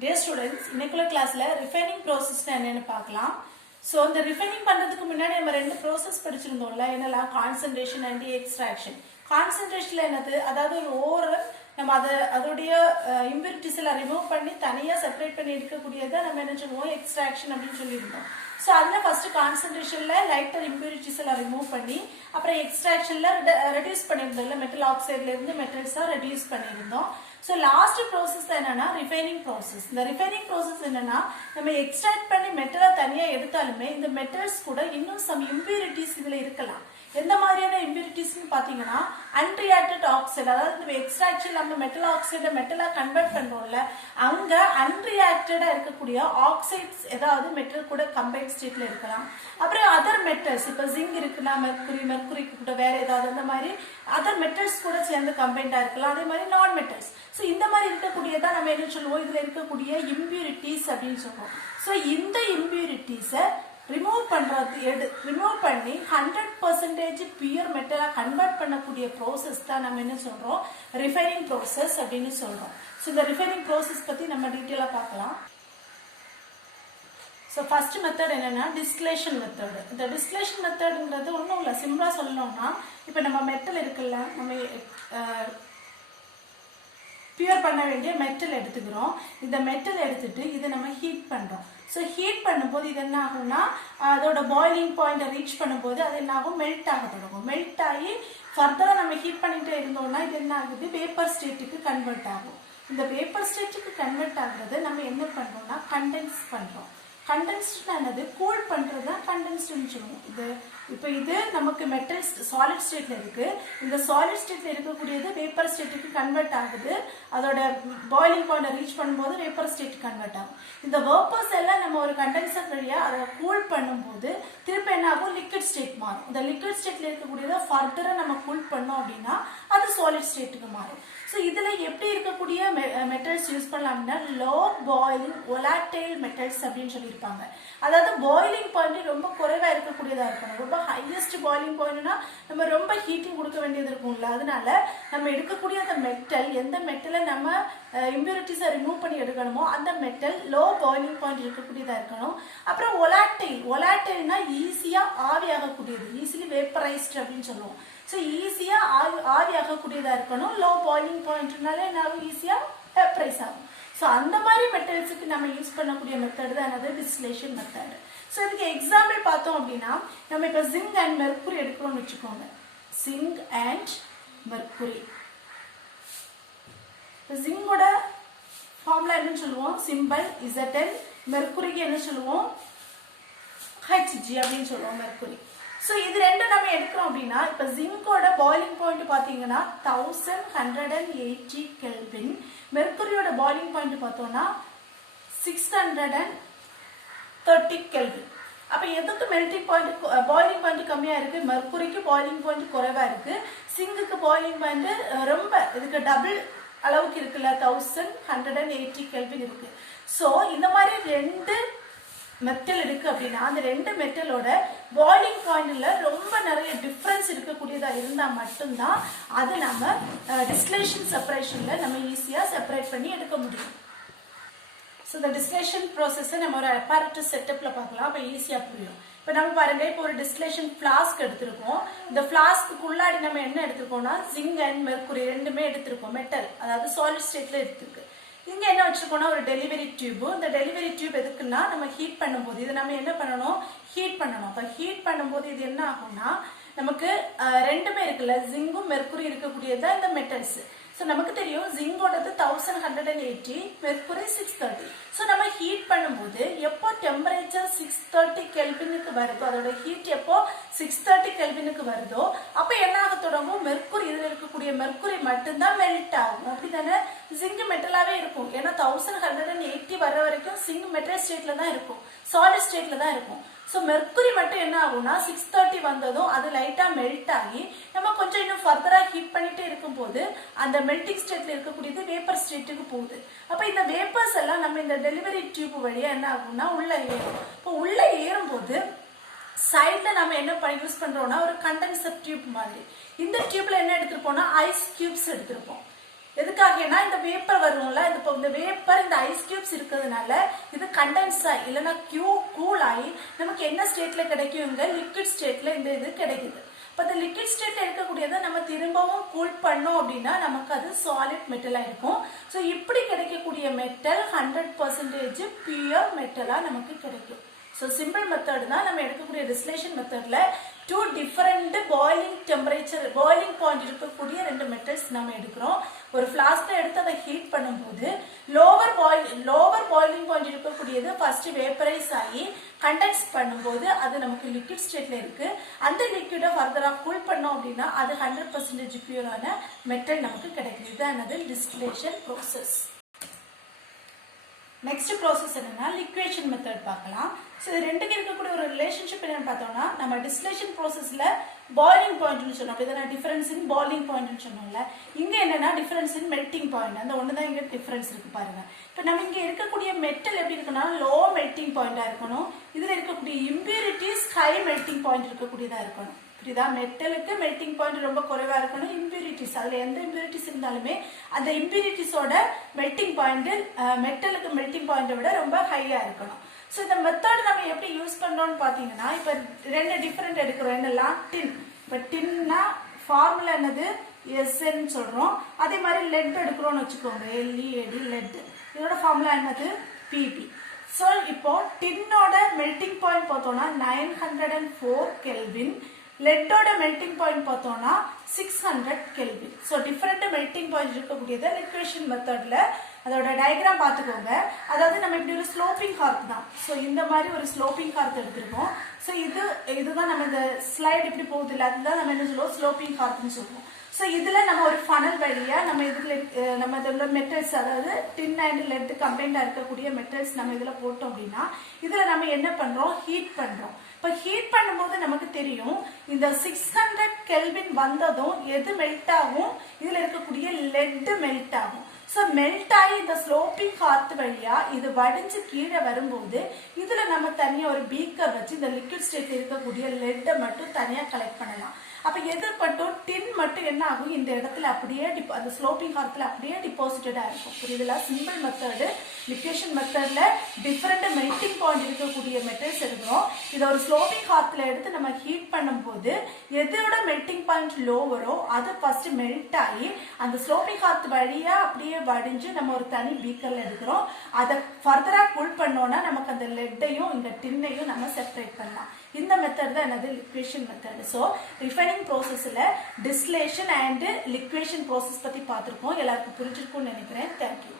Dear students, இன்னைக்குள்ள கிளாஸ்ல refining process என்னன்னு பார்க்கலாம். So இந்த refining பண்றதுக்கு முன்னாடி நம்ம ரெண்டு process படிச்சிருந்தோம்ல, என்னலாம் concentration and extraction. Concentrationல என்னது, அதாவது ஒரு ஓவர் நம்ம அதோடைய impurities எல்லாம் ரிமூவ் பண்ணி தனியா செப்பரேட் பண்ணி எடுக்கக்கூடியதை நம்ம என்ன சொல்லுவோம், எக்ஸ்ட்ராக்ஷன் அப்படின்னு சொல்லியிருந்தோம். ஸோ அதில் ஃபர்ஸ்ட் கான்சன்ட்ரேஷன்ல லைட்டர் இம்பியூரிட்டிஸ் எல்லாம் ரிமூவ் பண்ணி அப்புறம் எக்ஸ்ட்ராக்ஷன்ல ரெடியூஸ் பண்ணியிருந்தோம் இல்லை, மெட்டல் ஆக்சைட்ல இருந்து மெட்டல்ஸா ரெடியூஸ் பண்ணியிருந்தோம். ஸோ லாஸ்ட் ப்ராசஸ் என்னன்னா ரிஃபைனிங் ப்ராசஸ். இந்த ரிஃபைனிங் ப்ராசஸ் என்னன்னா நம்ம எக்ஸ்ட்ராக்ட் பண்ணி மெட்டலை தனியா எடுத்தாலுமே இந்த மெட்டல்ஸ் கூட இன்னும் சம் இம்பியூரிட்டிஸ் இதுல இருக்கலாம். எந்த மாதிரியான இம்பியூரிட்டிஸ்னு பாத்தீங்கன்னா அன்ரியாக்டட் ஆக்சைடு, அதாவது நம்ம எக்ஸ்ட்ராக்ஷன் நம்ம மெட்டல் ஆக்சைடை மெட்டலா கன்வெர்ட் பண்றோம்ல, அங்க அன்ரியாக்டடா இருக்கக்கூடிய ஆக்சைட்ஸ் ஏதாவது மெட்டல் கூட கம்பைன் ஸ்டேட்ல இருக்கலாம். அப்புறம் அதர் மெட்டல்ஸ், இப்ப ஜிங்க் இருக்குன்னா மெர்க்குரிக்கு கூட வேற ஏதாவது அந்த மாதிரி அதர் மெட்டல்ஸ் கூட சேர்ந்து கம்பைண்டா இருக்கலாம். அதே மாதிரி நான் மெட்டல்ஸ். ஸோ இந்த மாதிரி இருக்கக்கூடியதான் நம்ம என்ன சொல்லுவோம், இதுல இருக்கக்கூடிய இம்பியூரிட்டிஸ் அப்படின்னு சொல்லுவோம். ஸோ இந்த இம்பியூரிட்டிஸை ரிமூவ் பண்ணி 100% பியூர் மெட்டலா கன்வெர்ட் பண்ணக்கூடிய ப்ராசஸ் தான் நம்ம என்ன சொல்றோம், ரிஃபைனிங் ப்ராசஸ் அப்படின்னு சொல்றோம். ஸோ இந்த ரிஃபைனிங் ப்ராசஸ் பத்தி நம்ம டீட்டெயிலா பார்க்கலாம். ஸோ ஃபர்ஸ்ட் மெத்தட் என்னன்னா டிஸ்டிலேஷன் மெத்தட். இந்த டிஸ்டிலேஷன் மெத்தட்ங்கிறது ஒன்றும் இல்லை, சிம்பிளா சொல்லணும்னா இப்போ நம்ம மெட்டல் இருக்குல்ல, நம்ம பியூர் பண்ண வேண்டிய மெட்டல் எடுத்துக்கிறோம். இந்த மெட்டல் எடுத்துட்டு இதை நம்ம ஹீட் பண்றோம். ஸோ ஹீட் பண்ணும்போது இது என்ன ஆகும்னா அதோட பாய்லிங் பாயிண்ட் ரீச் பண்ணும்போது அது என்ன ஆகும், மெல்ட் ஆக தொடங்கும். மெல்ட் ஆகி ஃபர்தரா நம்ம ஹீட் பண்ணிட்டே இருந்தோம்னா இது என்ன ஆகுது, வேப்பர் ஸ்டேட்டுக்கு கன்வெர்ட் ஆகும். இந்த வேப்பர் ஸ்டேட்டுக்கு கன்வெர்ட் ஆகுறது நம்ம என்ன பண்றோம்னா கண்டென்ஸ் பண்றோம். கண்டென்ஸ்ட்னா என்னது, கூல் பண்றது தான் கண்டென்ஸ்ட்னு சொல்லுவோம். இது நமக்கு மெட்டல் சாலிட் ஸ்டேட்ல இருக்கு. இந்த சாலிட் ஸ்டேட்ல இருக்கக்கூடியது வேப்பர் ஸ்டேட்டுக்கு கன்வெர்ட் ஆகுது. அதோட பாய்லிங் பாயிண்ட் ரீச் பண்ணும்போது வேப்பர் ஸ்டேட்டுக்கு கன்வெர்ட் ஆகும். இந்த வேப்பர்ஸ் எல்லாம் நம்ம ஒரு கண்டென்சர் வழியா அதை கூல் பண்ணும்போது திருப்பி என்ன ஆகும், லிக்விட் ஸ்டேட் மாறும். இந்த லிக்விட் ஸ்டேட்ல இருக்கக்கூடியதை ஃபர்தரா நம்ம கூல் பண்ணோம் அப்படின்னா அது சாலிட் ஸ்டேட்டுக்கு மாறும். ஸோ இதுல எப்படி இருக்கக்கூடிய மெட்டல்ஸ் யூஸ் பண்ணலாம்னா லோ பாயிலிங் volatile மெட்டல்ஸ் அப்படின்னு சொல்லியிருப்பாங்க. அதாவது பாயிலிங் பாயிண்ட் ரொம்ப குறைவா இருக்கக்கூடியதா இருக்கணும். ரொம்ப ஹையஸ்ட் பாயிலிங் பாயிண்ட்னா நம்ம ரொம்ப ஹீட்டிங் கொடுக்க வேண்டியது இருக்கும்ல, அதனால நம்ம எடுக்கக்கூடிய அந்த மெட்டல், எந்த மெட்டலை நம்ம இம்பியூரிட்டிஸை ரிமூவ் பண்ணி எடுக்கணுமோ அந்த மெட்டல் லோ பாயிலிங் பாயிண்ட் இருக்கக்கூடியதா இருக்கணும். அப்புறம் ஒலாட்டைல்னா ஈஸியா ஆவி ஆகக்கூடியது, ஈஸிலி வேப்பரைஸ்ட் அப்படின்னு சொல்லுவோம். ஸோ ஈஸியா ஆவி ஆகக்கூடியதா இருக்கணும். லோ பாயிலிங் பாயிண்ட்னால என்ன ஈஸியா வேப்பரைஸ் ஆகும். ஸோ அந்த மாதிரி மெட்டல்ஸுக்கு நம்ம யூஸ் பண்ணக்கூடிய மெத்தட் தான் என்னது, டிஸ்டிலேஷன் மெத்தட். ஸோ இதுக்கு எக்ஸாம்பிள் பார்த்தோம் அப்படின்னா நம்ம இப்போ ஜிங்க் அண்ட் மெர்க்குரி எடுக்கிறோம்னு வச்சுக்கோங்க. ஜிங்க் அண்ட் மெர்க்குரி, ஜிங்கோட ஃபார்முலா என்னன்னு சொல்லுவோம், சிம்பிள் ZN. மெர்க்குரிக்கு என்ன சொல்லுவோம், HG அப்படின்னு சொல்லுவோம் மெர்க்குரி. ஸோ இது ரெண்டும் நம்ம எடுக்கிறோம் அப்படின்னா இப்போ ஜிங்கோட பாய்லிங் பாயிண்ட் பார்த்தீங்கன்னா 1180 கெல்வின். மெர்க்குரியோட பாய்லிங் பாயிண்ட் பார்த்தோம்னா 630 கெல்வின். அப்போ எதுக்கு மெல்டிங் பாயிண்ட் பாய்லிங் பாயிண்ட் கம்மியா இருக்கு, மெர்க்குரிக்கு பாய்லிங் பாயிண்ட் குறைவா இருக்கு, சிங்குக்கு பாய்லிங் பாயிண்ட் ரொம்ப இதுக்கு டபுள் அளவுக்கு இருக்குல்ல, 1180 கெல்வின் இருக்கு. ஸோ இந்த மாதிரி ரெண்டு மெட்டல் இருக்கு அப்படின்னா அந்த ரெண்டு மெட்டலோட பாய்லிங் பாயிண்ட்ல ரொம்ப நிறைய டிஃபரன்ஸ் இருக்கக்கூடியதா இருந்தா மட்டும்தான் அது நம்ம டிஸ்டிலேஷன் செப்பரேஷன்ல நம்ம ஈஸியா செப்பரேட் பண்ணி எடுக்க முடியும். ஸோ இந்த டிஸ்டிலேஷன் ப்ராசஸை நம்ம ஒரு apparatus செட்டப்ல பார்க்கலாம், அப்போ ஈஸியா புரியும். இப்போ நம்ம பாருங்க, இப்போ ஒரு டிஸ்டிலேஷன் ஃபிளாஸ்க் எடுத்திருக்கோம். இந்த ஃபிளாஸ்க்கு உள்ளாடி நம்ம என்ன எடுத்திருக்கோம்னா ஜிங்க் அண்ட் மெர்க்குரி ரெண்டுமே எடுத்திருக்கோம், மெட்டல் அதாவது சாலிட் ஸ்டேட்ல எடுத்திருக்கு. இங்க என்ன வச்சிருக்கோம்னா ஒரு டெலிவரி டியூப். இந்த டெலிவரி டியூப் எதுக்குன்னா நம்ம ஹீட் பண்ணும்போது இது நம்ம என்ன பண்ணணும், ஹீட் பண்ணணும். அப்ப ஹீட் பண்ணும்போது இது என்ன ஆகும்னா நமக்கு ரெண்டுமே இருக்குல்ல, ஜிங்கும் மெர்க்குரி இருக்கக்கூடியதான் இந்த மெட்டல்ஸ். ஸோ நமக்கு தெரியும் ஜிங்கோடது 1180, மெர்க்குரி 630. ஸோ நம்ம ஹீட் பண்ணும்போது எப்போ டெம்பரேச்சர் 630 கெல்வினுக்கு வருதோ, அதோட ஹீட் எப்போ 630 கெல்வினுக்கு வருதோ அப்போ என்ன ஆக தொடங்கும், மெர்க்குரி இதில் இருக்கக்கூடிய மெர்க்குரி மட்டும்தான் மெல்ட் ஆகும். அப்படித்தானே, ஜிங்க் மெட்டலாவே இருக்கும். ஏன்னா 1180 வர வரைக்கும் ஜிங்க் மெட்டல் ஸ்டேட்ல தான் இருக்கும், சாலிட் ஸ்டேட்ல தான் இருக்கும். ஸோ மெர்க்குரி மட்டும் என்ன ஆகும்னா 630 வந்ததும் அது லைட்டா மெல்ட் ஆகி நம்ம கொஞ்சம் இன்னும் ஃபர்தரா ஹீட் பண்ணிட்டே இருக்கும் போது அந்த மெல்டிங் ஸ்டேட்ல இருக்கக்கூடியது வேப்பர் ஸ்டேட்டுக்கு போகுது. அப்ப இந்த வேப்பர்ஸ் எல்லாம் நம்ம இந்த டெலிவரி டியூப் வழியா என்ன ஆகும்னா உள்ள ஏறும். இப்போ உள்ள ஏறும்போது சைட்ல நம்ம என்ன யூஸ் பண்றோம்னா ஒரு கண்டென்சர் டியூப் மாதிரி. இந்த டியூப்ல என்ன எடுத்திருப்போம்னா ஐஸ் கியூப்ஸ் எடுத்திருப்போம். எதுக்காகனா இந்த வேப்பர் வரும்ல, இந்த வேப்பர் இந்த ஐஸ் கியூப்ஸ் இருக்கிறதுனால இது கண்டென்ஸ் ஆகி இல்லைன்னா கூல் ஆகி நமக்கு என்ன ஸ்டேட்ல கிடைக்கும், இங்க லிக்விட் ஸ்டேட்ல இந்த இது கிடைக்குது. இப்போ இந்த லிக்விட் ஸ்டேட்ல இருக்கக்கூடியதை நம்ம திரும்பவும் கூல் பண்ணோம் அப்படின்னா நமக்கு அது சாலிட் மெட்டலா இருக்கும். ஸோ இப்படி கிடைக்கக்கூடிய மெட்டல் 100% பியூர் மெட்டலா நமக்கு கிடைக்கும். ஸோ சிம்பிள் மெத்தட் தான் நம்ம எடுக்கக்கூடிய டிஸ்டிலேஷன் மெத்தட்ல 2 different boiling temperature boiling point இருக்கக்கூடிய 2 மெட்டல்ஸ் நம்ம எடுக்கிறோம். ஒரு ஃபிளாஸ்க்ல எடுத்து அதை ஹீட் பண்ணும்போது லோவர் பாயிலிங் பாயிண்ட் இருக்கக்கூடியது ஃபர்ஸ்ட் வேப்பரைஸ் ஆகி கண்டென்ஸ் பண்ணும்போது அது நமக்கு லிக்விட் ஸ்டேட்ல இருக்கு. அந்த லிக்விடை ஃபர்தரா கூல் பண்ணோம் அப்படின்னா அது 100% பியூரான மெட்டல் நமக்கு கிடைக்குது. இதுதான் டிஸ்டிலேஷன் ப்ராசஸ். நெக்ஸ்ட் ப்ராசஸ் என்னன்னா லிக்வேஷன் மெத்தட் பார்க்கலாம். ஸோ இது ரெண்டுக்கு இருக்கக்கூடிய ஒரு ரிலேஷன்ஷிப் என்னன்னு பார்த்தோம்னா, நம்ம டிஸ்டிலேஷன் ப்ராசஸ்ல பாயிலிங் பாயிண்ட்னு சொன்னோம். அப்போ டிஃபரன்ஸ் இன் பாயிலிங் பாயிண்ட்னு சொன்னோம்ல, இங்க என்னன்னா டிஃபரன்ஸ் இன் மெல்டிங் பாயிண்ட். அந்த ஒன்று தான் இங்க டிஃபரன்ஸ் இருக்கு பாருங்க. இப்போ நம்ம இங்க இருக்கக்கூடிய மெட்டல் எப்படி இருக்குன்னா லோ மெல்டிங் பாயிண்டா இருக்கணும். இதுல இருக்கக்கூடிய இம்பியூரிட்டிஸ் ஹை மெல்டிங் பாயிண்ட் இருக்கக்கூடியதா இருக்கணும். புரியுதா? மெட்டலுக்கு மெல்டிங் பாயிண்ட் ரொம்ப குறைவா இருக்கணும். இம்பியூரிட்டிஸ் அதுல எந்த இம்பியூரிட்டிஸ் இருந்தாலுமே அந்த இம்பியூரிட்டிஸோட மெல்டிங் பாயிண்ட் மெட்டலுக்கு மெல்டிங் பாயிண்டை விட ரொம்ப ஹையா இருக்கணும். ஸோ இந்த மெத்தட் நம்ம எப்படி யூஸ் பண்றோம்னு பாத்தீங்கன்னா, இப்போ 2 டிஃபரெண்ட் எடுக்கிறோம். என்னெல்லாம் டின். இப்போ டின்னா ஃபார்முலா என்னது SN சொல்றோம். அதே மாதிரி லெட் எடுக்கிறோம்னு வச்சுக்கோங்க, LEAD லெட். இதோட ஃபார்முலா என்னது PB. ஸோ இப்போ டின்னோட மெல்டிங் பாயிண்ட் பார்த்தோம்னா 904 கெல்வின். லெட்டோட மெல்டிங் பாயிண்ட் பார்த்தோம்னா 600 kelvin. So different melting point இருக்கக்கூடியது லிக்வேஷன் மெத்தட்ல அதோட டயக்ராம் பார்த்துக்கோங்க. அதாவது நம்ம இப்படி ஒரு ஸ்லோப்பிங் ஹார்த் தான். ஸோ இந்த மாதிரி ஒரு ஸ்லோப்பிங் ஹார்த் எடுத்திருக்கோம். ஸோ இதுதான் நம்ம இந்த ஸ்லைட் இப்படி போகுது இல்லை, அதுதான் நம்ம என்ன சொல்லுவோம் ஸ்லோப்பிங் ஹார்த்னு சொல்லுவோம். ஸோ இதுல நம்ம ஒரு ஃபனல் வழியா நம்ம இதுல மெட்டல்ஸ் அதாவது டின் அண்ட் லெட் கம்பைண்டா இருக்கக்கூடிய மெட்டல்ஸ் நம்ம இதுல போட்டோம் அப்படின்னா இதுல நம்ம என்ன பண்றோம் ஹீட் பண்றோம். இப்போ ஹீட் பண்ணும்போது நமக்கு தெரியும் இந்த 600 கெல்வின் வந்ததும் எது மெல்ட் ஆகும், இதுல இருக்கக்கூடிய லெட் மெல்ட் ஆகும். ஸோ மெல்ட் ஆகி இந்த ஸ்லோப்பிங் ஹார்த் வழியா இது வடிஞ்சு கீழே வரும்போது இதுல நம்ம தனியா ஒரு பீக்கர் வச்சு இந்த லிக்விட் ஸ்டேட்ல இருக்கக்கூடிய லெட்டை மட்டும் தனியா கலெக்ட் பண்ணலாம். அப்ப எது மட்டும் டின் மட்டும் என்ன ஆகும் இந்த இடத்துல அப்படியே அந்த ஸ்லோப்பிங் ஹார்த்ல அப்படியே டிபாசிட்டடா இருக்கும். புரியுதுல? Simple method. லிக்வேஷன் மெத்தட்ல டிஃபரெண்ட் மெல்டிங் பாயிண்ட் இருக்கக்கூடிய மெட்டல்ஸ் எடுக்கிறோம். இதை ஒரு ஸ்லோப்பிங் ஹார்த்ல எடுத்து நம்ம ஹீட் பண்ணும்போது எதோட மெல்டிங் பாயிண்ட் லோவரோ அது ஃபர்ஸ்ட் மெல்ட் ஆகி அந்த ஸ்லோப்பிங் ஹார்த் வழியா அப்படியே வடிஞ்சு நம்ம ஒரு தனி பீக்கர்ல எடுக்கிறோம். அதை ஃபர்தரா கூல் பண்ணோம்னா நமக்கு அந்த லெட்டையும் இந்த டின்னையும் நம்ம செப்பரேட் பண்ணலாம். இந்த மெத்தட் தான் என்னது லிக்வேஷன் மெத்தட். ஸோ ரிஃபைனிங் ப்ராசஸ்ல டிஸ்டிலேஷன் அண்ட் லிக்வேஷன் ப்ராசஸ் பத்தி பார்த்திருக்கோம். எல்லாருக்கும் புரிஞ்சிருக்கும்னு நினைக்கிறேன். தேங்க்யூ.